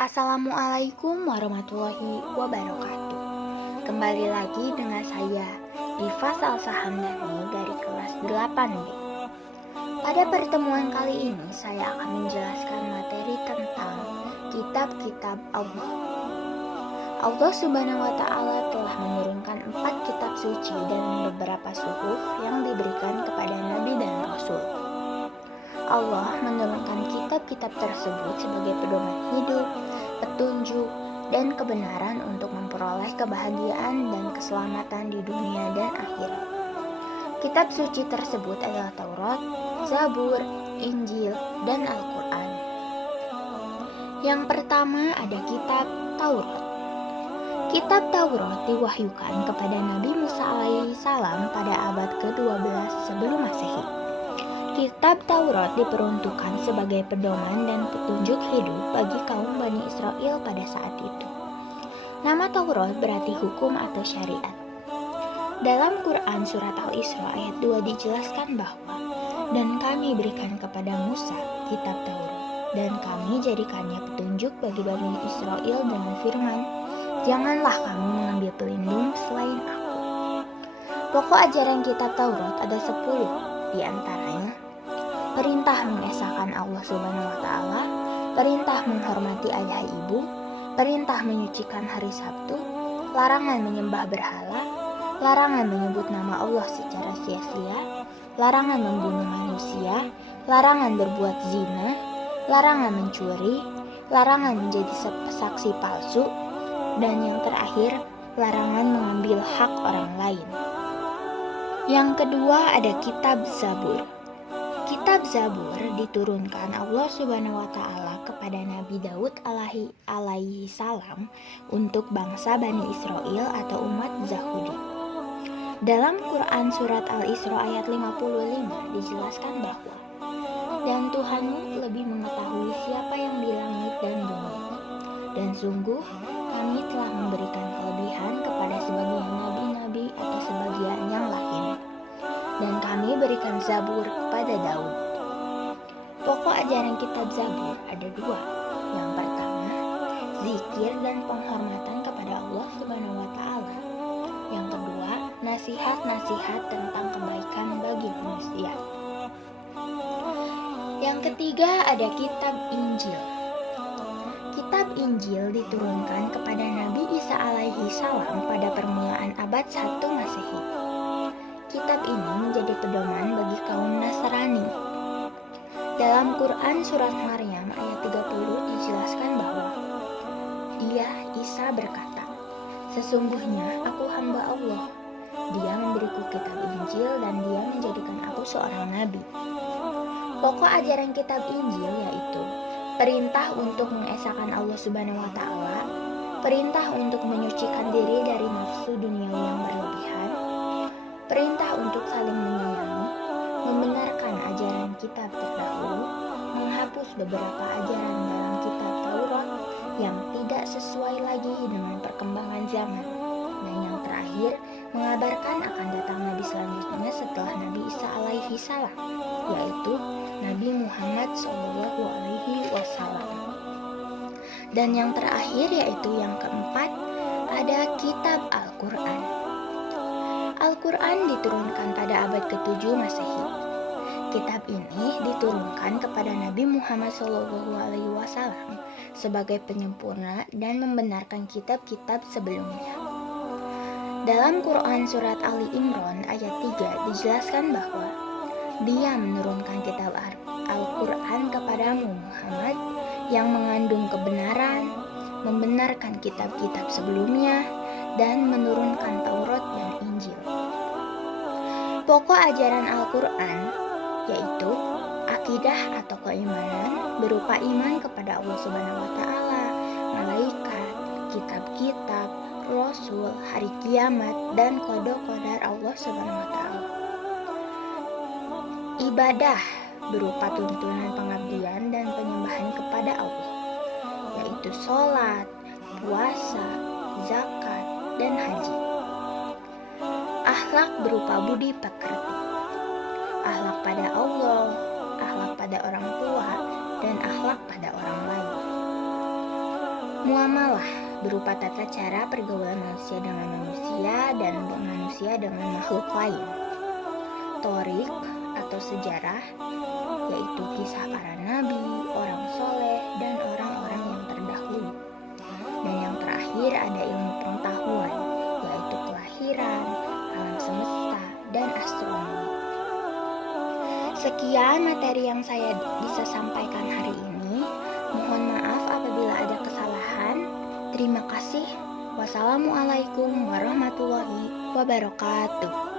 Assalamualaikum warahmatullahi wabarakatuh. Kembali lagi dengan saya Diva Salsahamdani dari kelas 8B. Pada pertemuan kali ini saya akan menjelaskan materi tentang kitab-kitab Allah. Allah Subhanahu wa Ta'ala telah menurunkan 4 kitab suci dan beberapa suhuf yang diberikan kepada Nabi dan Rasul. Allah menurunkan kitab-kitab tersebut sebagai pedoman hidup, petunjuk, dan kebenaran untuk memperoleh kebahagiaan dan keselamatan di dunia dan akhirat. Kitab suci tersebut adalah Taurat, Zabur, Injil, dan Al-Quran. Yang pertama ada kitab Taurat. Kitab Taurat diwahyukan kepada Nabi Musa alaihissalam pada abad ke-12 sebelum Masehi. Kitab Taurat diperuntukkan sebagai pedoman dan petunjuk hidup bagi kaum Bani Israel pada saat itu. Nama Taurat berarti hukum atau syariat. Dalam Quran surat Al-Isra ayat 2 dijelaskan bahwa, dan kami berikan kepada Musa kitab Taurat, dan kami jadikannya petunjuk bagi Bani Israel dengan firman, janganlah kamu mengambil pelindung selain aku. Pokok ajaran kitab Taurat ada 10, di antaranya perintah mengesahkan Allah Subhanahu wa Ta'ala, perintah menghormati ayah ibu, perintah menyucikan hari Sabtu, larangan menyembah berhala, larangan menyebut nama Allah secara sia-sia, larangan membunuh manusia, larangan berbuat zina, larangan mencuri, larangan menjadi saksi palsu, dan yang terakhir, larangan mengambil hak orang lain. Yang kedua ada kitab Zabur. Kitab Zabur diturunkan Allah Subhanahu wa Ta'ala kepada Nabi Daud alaihi salam untuk bangsa Bani Israel atau umat Yahudi. Dalam Quran surat Al-Isra ayat 55 dijelaskan bahwa, dan Tuhanmu lebih mengetahui siapa yang di langit dan bumi. Dan sungguh kami telah memberikan kelebihan kepada sebagian nabi-nabi atau sebagian yang lain. Dan kami berikan Zabur kepada Daud. Pokok ajaran kitab Zabur ada 2. Yang pertama, zikir dan penghormatan kepada Allah Subhanahu wa Ta'ala. Yang kedua, nasihat-nasihat tentang kebaikan bagi manusia. Yang ketiga ada kitab Injil. Kitab Injil diturunkan kepada Nabi Isa alaihi salam pada permulaan abad 1 Masehi. Kitab ini menjadi pedoman bagi kaum Nasrani. Dalam Quran surat Maryam ayat 30 dijelaskan bahwa Dia, Isa berkata, sesungguhnya aku hamba Allah. Dia memberiku kitab Injil dan Dia menjadikan aku seorang nabi. Pokok ajaran kitab Injil yaitu perintah untuk mengesahkan Allah Subhanahu wa Ta'ala, perintah untuk menyucikan diri dari nafsu duniawi yang berlebihan, perintah untuk saling menyayangi, membenarkan ajaran kitab terdahulu, menghapus beberapa ajaran dalam kitab Taurat yang tidak sesuai lagi dengan perkembangan zaman, dan yang terakhir, mengabarkan akan datang Nabi selanjutnya setelah Nabi Isa alaihi salam, yaitu Nabi Muhammad SAW. Dan yang terakhir yaitu yang keempat, ada kitab Al-Quran. Al-Quran diturunkan pada abad ke-7 Masehi. Kitab ini diturunkan kepada Nabi Muhammad SAW sebagai penyempurna dan membenarkan kitab-kitab sebelumnya. Dalam Quran surat Ali Imran ayat 3 dijelaskan bahwa Dia menurunkan kitab Al-Quran kepadamu Muhammad yang mengandung kebenaran, membenarkan kitab-kitab sebelumnya, dan menurunkan Taurat dan Injil. Pokok ajaran Al-Quran yaitu akidah atau keimanan berupa iman kepada Allah Subhanahu wa Ta'ala, malaikat, kitab-kitab, rasul, hari kiamat, dan qada-qadar Allah Subhanahu wa Ta'ala. Ibadah berupa tuntunan pengabdian dan penyembahan kepada Allah, yaitu sholat, puasa, zakat, dan haji. Akhlak berupa budi pekerti, akhlak pada Allah, akhlak pada orang tua, dan akhlak pada orang lain. Muamalah berupa tata cara pergaulan manusia dengan manusia dan manusia dengan makhluk lain. Torik atau sejarah yaitu kisah para nabi, orang soleh, dan orang-orang yang terdahulu. Dan yang terakhir ada ilmu pengetahuan, yaitu kelahiran, alam semesta, dan astronomi. Sekian materi yang saya bisa sampaikan hari ini. Mohon maaf apabila ada kesalahan. Terima kasih. Wassalamualaikum warahmatullahi wabarakatuh.